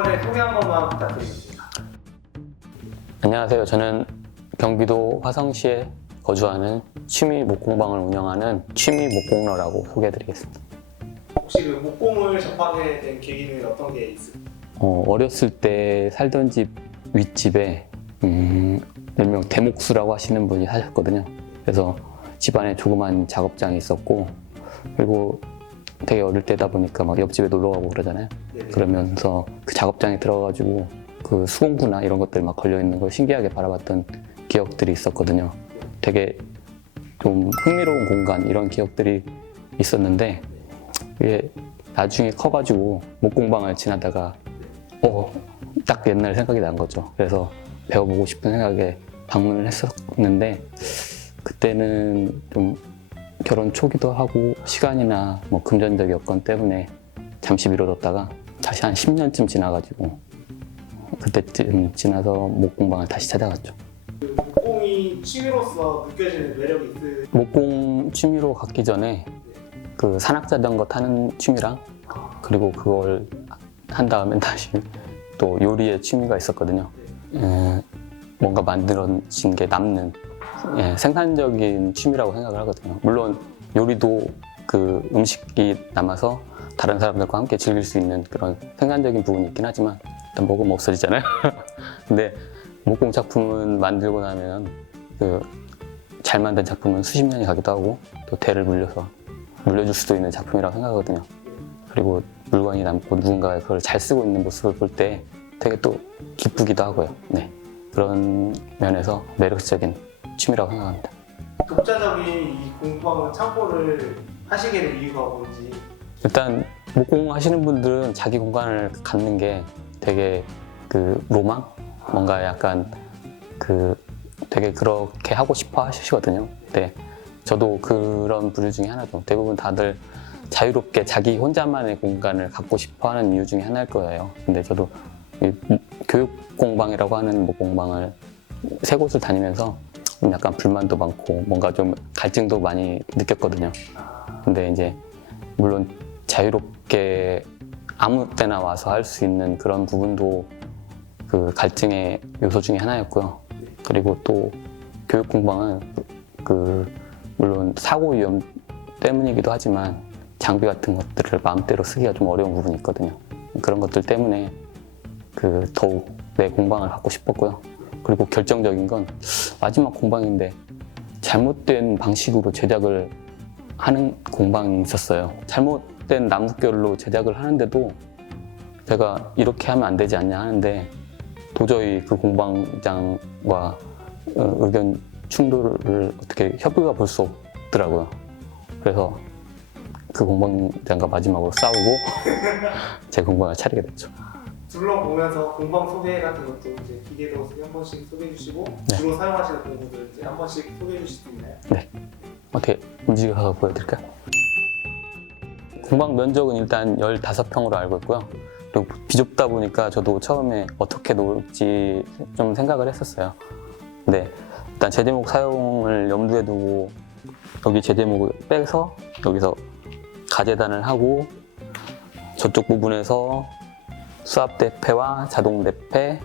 이번에 소개 한 번만 부탁드리겠습니다. 안녕하세요. 저는 경기도 화성시에 거주하는 취미 목공방을 운영하는 취미 목공러라고 소개해드리겠습니다. 혹시 그 목공을 접하게 된 계기는 어떤 게 있을까요? 어렸을 때 살던 집 윗집에 일명 대목수라고 하시는 분이 사셨거든요. 그래서 집안에 조그만 작업장이 있었고, 그리고 되게 어릴 때다 보니까 막 옆집에 놀러 가고 그러잖아요. 네네. 그러면서 그 작업장에 들어가가지고 그 수공구나 이런 것들 막 걸려있는 걸 신기하게 바라봤던 기억들이 있었거든요. 되게 좀 흥미로운 공간, 이런 기억들이 있었는데, 이게 나중에 커가지고 목공방을 지나다가 딱 옛날 생각이 난 거죠. 그래서 배워보고 싶은 생각에 방문을 했었는데, 그때는 좀 결혼 초기도 하고 시간이나 뭐 금전적 여건 때문에 잠시 미뤄뒀다가 다시 한 10년쯤 지나가지고 그때쯤 지나서 목공방을 다시 찾아갔죠. 그 목공이 취미로서 느껴지는 매력이 있을 목공 취미로 갖기 전에 그 산악자전거 타는 취미랑, 그리고 그걸 한 다음에 다시 또 요리의 취미가 있었거든요. 뭔가 만들어진 게 남는 생산적인 취미라고 생각을 하거든요. 물론 요리도 그 음식이 남아서 다른 사람들과 함께 즐길 수 있는 그런 생산적인 부분이 있긴 하지만 일단 먹으면 없어지잖아요. 근데 목공 작품은 만들고 나면 그 잘 만든 작품은 수십 년이 가기도 하고 또 대를 물려줄 수도 있는 작품이라고 생각하거든요. 그리고 물건이 남고 누군가가 그걸 잘 쓰고 있는 모습을 볼 때 되게 또 기쁘기도 하고요. 네. 그런 면에서 매력적인 취미라고 생각합니다. 독자적인 이 공방 창고를 하시게 된 이유가 뭔지. 일단 목공 하시는 분들은 자기 공간을 갖는 게 되게 그 로망? 뭔가 약간 그 되게 그렇게 하고 싶어 하시거든요. 근데 저도 그런 부류 중에 하나죠. 대부분 다들 자유롭게 자기 혼자만의 공간을 갖고 싶어 하는 이유 중에 하나일 거예요. 근데 저도 이 교육공방이라고 하는 목공방을 3곳을 다니면서 약간 불만도 많고 뭔가 좀 갈증도 많이 느꼈거든요. 근데 이제 물론 자유롭게 아무 때나 와서 할 수 있는 그런 부분도 그 갈증의 요소 중에 하나였고요. 그리고 또 교육공방은 그 물론 사고 위험 때문이기도 하지만 장비 같은 것들을 마음대로 쓰기가 좀 어려운 부분이 있거든요. 그런 것들 때문에 그 더욱 내 공방을 갖고 싶었고요. 그리고 결정적인 건 마지막 공방인데 잘못된 방식으로 제작을 하는 공방이 있었어요. 잘못된 나뭇결로 제작을 하는데도 제가 이렇게 하면 안 되지 않냐 하는데 도저히 그 공방장과 의견 충돌을 어떻게 협의가 볼 수 없더라고요. 그래서 그 공방장과 마지막으로 싸우고 제 공방을 차리게 됐죠. 둘러보면서 공방 소개 같은 것도 이제 기계도 한 번씩 소개해 주시고 네. 주로 사용하시는 도구들 이제 한 번씩 소개해 주실 수 있나요? 네. 어떻게 움직여서 보여드릴까요? 공방 면적은 일단 15평으로 알고 있고요. 그리고 비좁다 보니까 저도 처음에 어떻게 놓을지 좀 생각을 했었어요. 근데 일단 제대목 사용을 염두에 두고 여기 제대목을 빼서 여기서 가재단을 하고 저쪽 부분에서 수압 대패와 자동 대패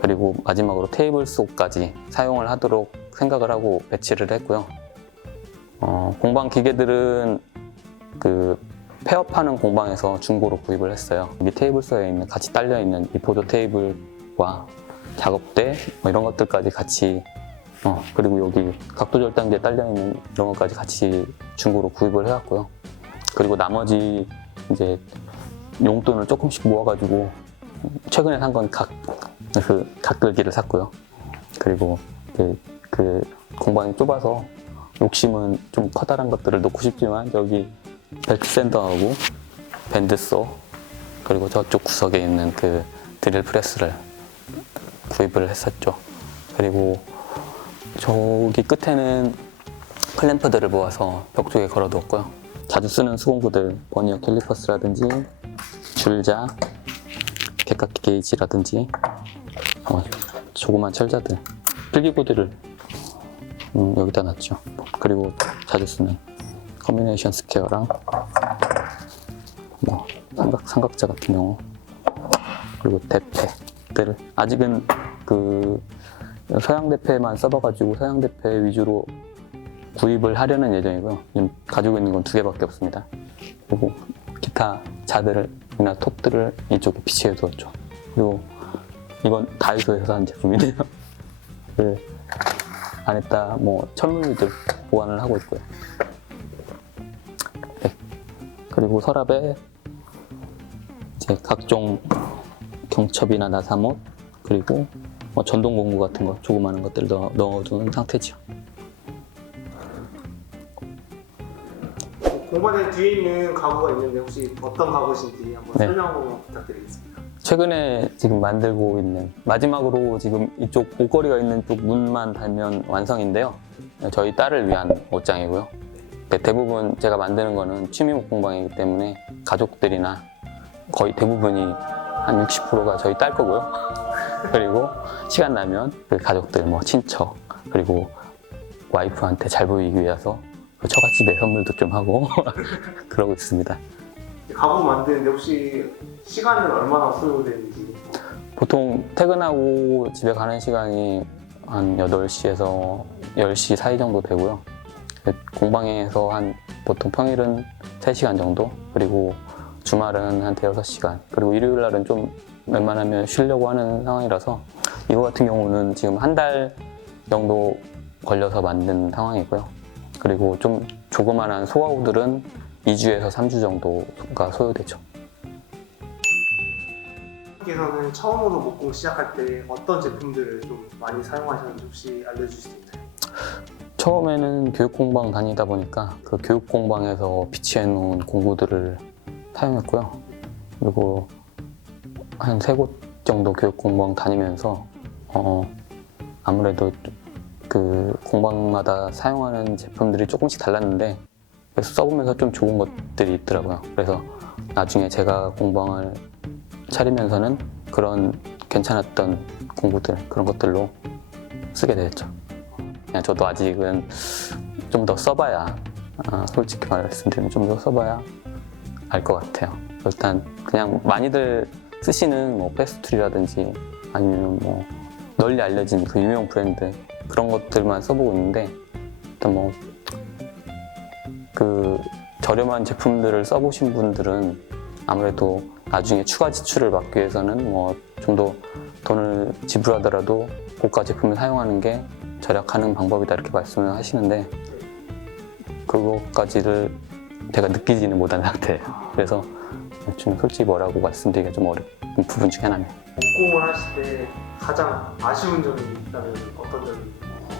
그리고 마지막으로 테이블 속까지 사용을 하도록 생각을 하고 배치를 했고요. 공방 기계들은 그 폐업하는 공방에서 중고로 구입을 했어요. 여기 테이블소에 있는 같이 딸려 있는 이 보조 테이블과 작업대 뭐 이런 것들까지 같이 그리고 여기 각도 절단기에 딸려 있는 이런 것까지 같이 중고로 구입을 해왔고요. 그리고 나머지 이제 용돈을 조금씩 모아가지고 최근에 산 건 각들기를 샀고요. 그리고 그 공방이 좁아서 욕심은 좀 커다란 것들을 놓고 싶지만 여기 벨트 샌더하고 밴드소 그리고 저쪽 구석에 있는 그 드릴 프레스를 구입을 했었죠. 그리고 저기 끝에는 클램프들을 모아서 벽 쪽에 걸어두었고요. 자주 쓰는 수공구들 버니어 캘리퍼스라든지 줄자, 객각기 게이지라든지 조그만 철자들, 필기구들을 여기다 놨죠. 그리고 자주 쓰는 커뮤니케이션 스퀘어랑 뭐 삼각자 같은 경우 그리고 대패들 아직은 그 서양 대패만 써봐가지고 서양 대패 위주로 구입을 하려는 예정이고요. 지금 가지고 있는 건 2개밖에 없습니다. 그리고 기타 자들이나 톱들을 이쪽에 비치해 두었죠. 그리고 이건 다이소에서 산 제품인데요. 그 안에다 뭐 철물들 보관을 하고 있고요. 네. 그리고 서랍에 이제 각종 경첩이나 나사못 그리고 뭐 전동 공구 같은 거 조그마한 것들을 넣어두는 상태죠. 공간에 뒤에 있는 가구가 있는데 혹시 어떤 가구신지 한번 네. 설명 한번 부탁드리겠습니다. 최근에 지금 만들고 있는 마지막으로 지금 이쪽 옷걸이가 있는 쪽 문만 달면 완성인데요. 저희 딸을 위한 옷장이고요. 네, 대부분 제가 만드는 거는 취미 목공방이기 때문에 가족들이나 거의 대부분이 한 60%가 저희 딸 거고요. 그리고 시간 나면 그 가족들, 뭐 친척, 그리고 와이프한테 잘 보이기 위해서 그 처갓집에 선물도 좀 하고 그러고 있습니다. 가구 만드는데 혹시 시간은 얼마나 소요되는지? 보통 퇴근하고 집에 가는 시간이 한 8시에서 10시 사이 정도 되고요. 공방에서 한 보통 평일은 3시간 정도, 그리고 주말은 한 5-6시간, 그리고 일요일 날은 좀 웬만하면 쉬려고 하는 상황이라서 이거 같은 경우는 지금 한 달 정도 걸려서 만든 상황이고요. 그리고 좀 조그만한 소아옷들은 2주에서 3주 정도가 소요되죠. 께서는 처음으로 목공 시작할 때 어떤 제품들을 좀 많이 사용하셨는지 혹시 알려주실 수 있나요? 처음에는 교육공방 다니다 보니까 그 교육공방에서 비치해 놓은 공구들을 사용했고요. 그리고 한 3곳 정도 교육공방 다니면서 아무래도 그 공방마다 사용하는 제품들이 조금씩 달랐는데 그래서 써보면서 좀 좋은 것들이 있더라고요. 그래서 나중에 제가 공방을 차리면서는 그런 괜찮았던 공구들, 그런 것들로 쓰게 됐죠. 그냥 저도 아직은 좀 더 써봐야, 솔직히 말씀드리면 좀 더 써봐야 알 것 같아요. 일단 그냥 많이들 쓰시는 뭐 페스툴이라든지 아니면 뭐 널리 알려진 그 유명 브랜드 그런 것들만 써보고 있는데, 일단 뭐 그 저렴한 제품들을 써보신 분들은 아무래도 나중에 추가 지출을 막기 위해서는 뭐 좀 더 돈을 지불하더라도 고가 제품을 사용하는 게 절약하는 방법이다 이렇게 말씀을 하시는데, 그것까지를 제가 느끼지는 못한 상태예요. 그래서 좀 솔직히 뭐라고 말씀드리기가 좀 어려운 부분 중에 하나입니다. 목공을 하실 때 가장 아쉬운 점이 있다면 어떤 점이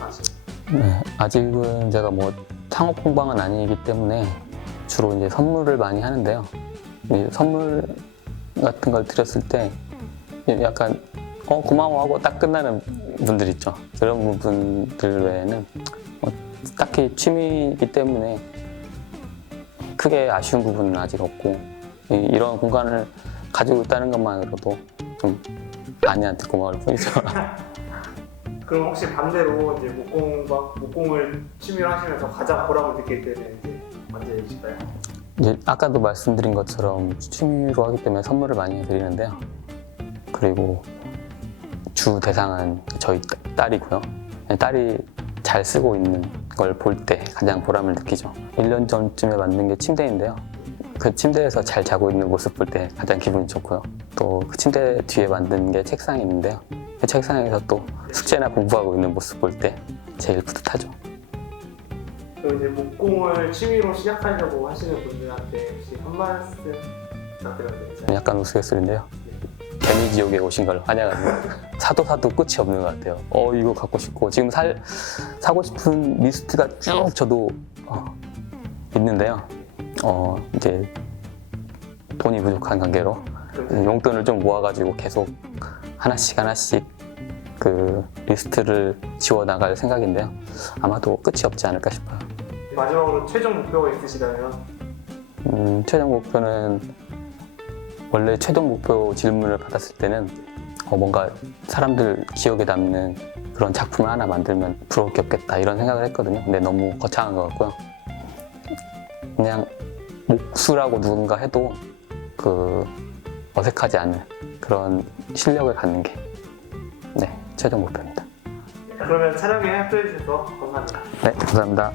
아쉬워요? 네, 아직은 제가 뭐 창업 공방은 아니기 때문에 주로 이제 선물을 많이 하는데요. 이 선물 같은 걸 드렸을 때 약간 고마워하고 딱 끝나는 분들 있죠. 그런 분들 외에는 딱히 취미이기 때문에 크게 아쉬운 부분은 아직 없고, 이런 공간을 가지고 있다는 것만으로도 좀 아내한테 고마울 뿐이죠. 그럼 혹시 반대로 이제 목공을 취미로 하시면서 가장 보람을 느낄 때는 이제 언제이실까요? 이제 아까도 말씀드린 것처럼 취미로 하기 때문에 선물을 많이 드리는데요. 그리고 주 대상은 저희 딸이고요. 딸이 잘 쓰고 있는 걸 볼 때 가장 보람을 느끼죠. 1년 전쯤에 만든 게 침대인데요. 그 침대에서 잘 자고 있는 모습 볼 때 가장 기분이 좋고요. 또 그 침대 뒤에 만든 게 책상이 있는데요. 그 책상에서 또 숙제나 공부하고 있는 모습 볼 때 제일 뿌듯하죠. 그럼 이제 목공을 취미로 시작하려고 하시는 분들한테 혹시 한 말씀 부탁드려도 될까요? 약간 우스갯소리인데요. 개미지옥에 오신 걸 환영합니다. 사도 끝이 없는 것 같아요. 이거 갖고 싶고, 지금 사고 싶은 리스트가 쭉 저도 있는데요. 이제 돈이 부족한 관계로 용돈을 좀 모아가지고 계속 하나씩 그 리스트를 지워 나갈 생각인데요. 아마도 끝이 없지 않을까 싶어요. 마지막으로 최종 목표가 있으시다면? 최종 목표는, 원래 최종 목표 질문을 받았을 때는 뭔가 사람들 기억에 남는 그런 작품을 하나 만들면 부러울 게 없겠다 이런 생각을 했거든요. 근데 너무 거창한 것 같고요. 그냥 목수라고 누군가 해도 그 어색하지 않은 그런 실력을 갖는 게 최종 목표입니다. 그러면 촬영에 협조해 주셔서 감사합니다. 네, 감사합니다.